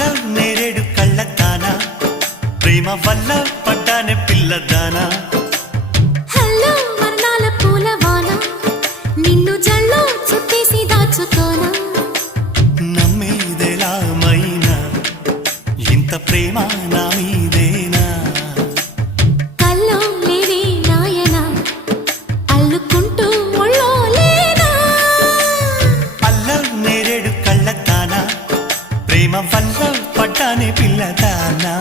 అల్ల నేరేడు కళ్ళదానా ప్రేమ వల్ల పడ్డానే పిల్లదానా హల్లో వర్ణాల పూలవాన నిన్ను జల్లో చుట్టేసి దాచుకోనా నమ్మేదెలా మైనా ఇంత ప్రేమ నా మీదేనా కల్లో లేవే నాయనా అల్లుకుంటూ ఒళ్ళో లేనా అల్ల నేరేడు కళ్ళదానా ప్రేమ వల్ల పడ్డానే పిల్లదానా